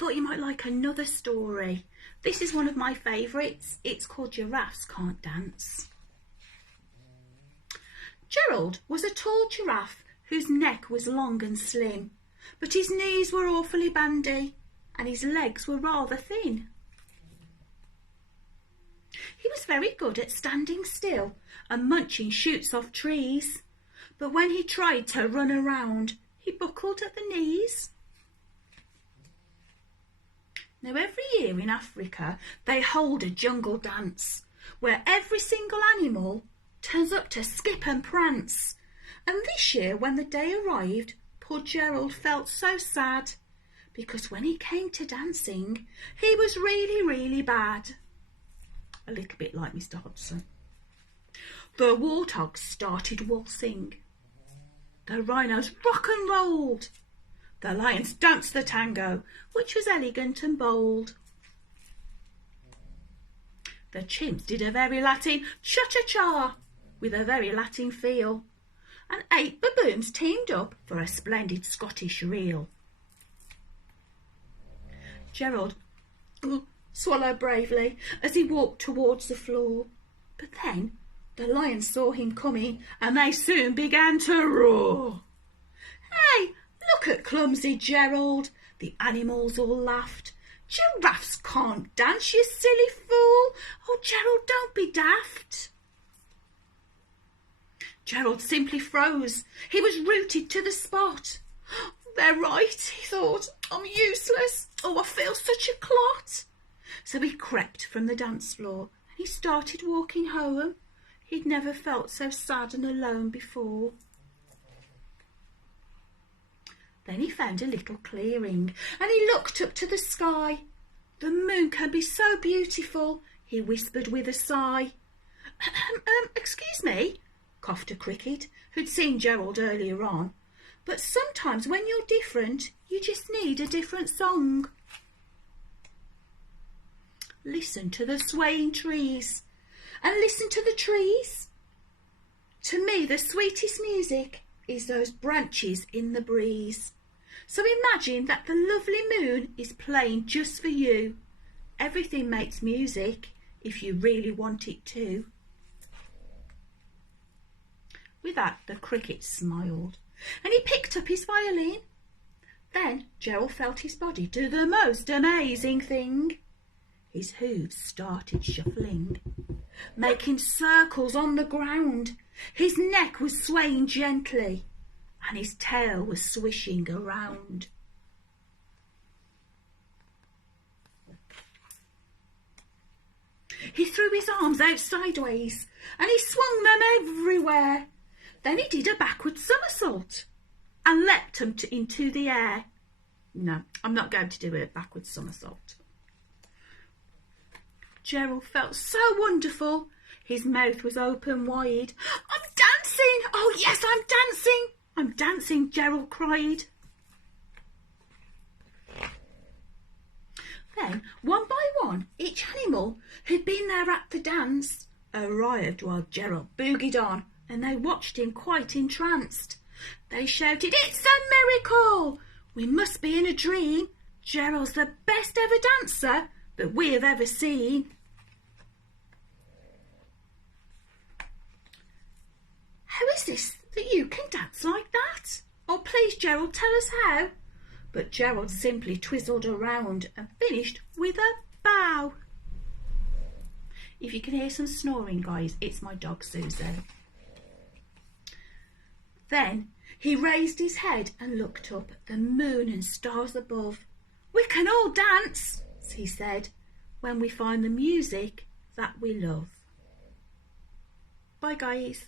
thought you might like another story. This is one of my favourites. It's called Giraffes Can't Dance. Gerald was a tall giraffe whose neck was long and slim, but his knees were awfully bandy and his legs were rather thin. He was very good at standing still and munching shoots off trees, but when he tried to run around, he buckled at the knees. Now every year in Africa they hold a jungle dance where every single animal turns up to skip and prance. And this year when the day arrived, poor Gerald felt so sad because when he came to dancing, he was really, really bad. A little bit like Mr. Hodson. The warthogs started waltzing. The rhinos rock and rolled. The lions danced the tango, which was elegant and bold. The chimps did a very Latin cha-cha-cha with a very Latin feel, and 8 baboons teamed up for a splendid Scottish reel. Gerald swallowed bravely as he walked towards the floor, but then the lions saw him coming and they soon began to roar. "Hey, look at clumsy Gerald," the animals all laughed. "Giraffes can't dance, you silly fool. Oh, Gerald, don't be daft." Gerald simply froze. He was rooted to the spot. "They're right," he thought. "I'm useless. Oh, I feel such a clot." So he crept from the dance floor and he started walking home. He'd never felt so sad and alone before. Then he found a little clearing and he looked up to the sky. "The moon can be so beautiful," he whispered with a sigh. Excuse me," coughed a cricket who'd seen Gerald earlier on, "but sometimes when you're different, you just need a different song." Listen to the swaying trees and listen to the trees. To me, the sweetest music is those branches in the breeze. So imagine that the lovely moon is playing just for you. Everything makes music if you really want it to. With that, the cricket smiled and he picked up his violin. Then Gerald felt his body do the most amazing thing. His hooves started shuffling, making circles on the ground. His neck was swaying gently and his tail was swishing around. He threw his arms out sideways and he swung them everywhere. Then he did a backward somersault and leapt into the air. No, I'm not going to do a backward somersault. Gerald felt so wonderful. His mouth was open wide. "I'm dancing! Oh yes, I'm dancing! I'm dancing," Gerald cried. Then, one by one, each animal who'd been there at the dance arrived while Gerald boogied on, and they watched him quite entranced. They shouted, "It's a miracle! We must be in a dream. Gerald's the best ever dancer that we have ever seen." "How is this that you can dance like that? Oh, please, Gerald, tell us how." But Gerald simply twizzled around and finished with a bow. If you can hear some snoring, guys, it's my dog Susan. Then he raised his head and looked up at the moon and stars above. "We can all dance," he said, "when we find the music that we love." Bye, guys.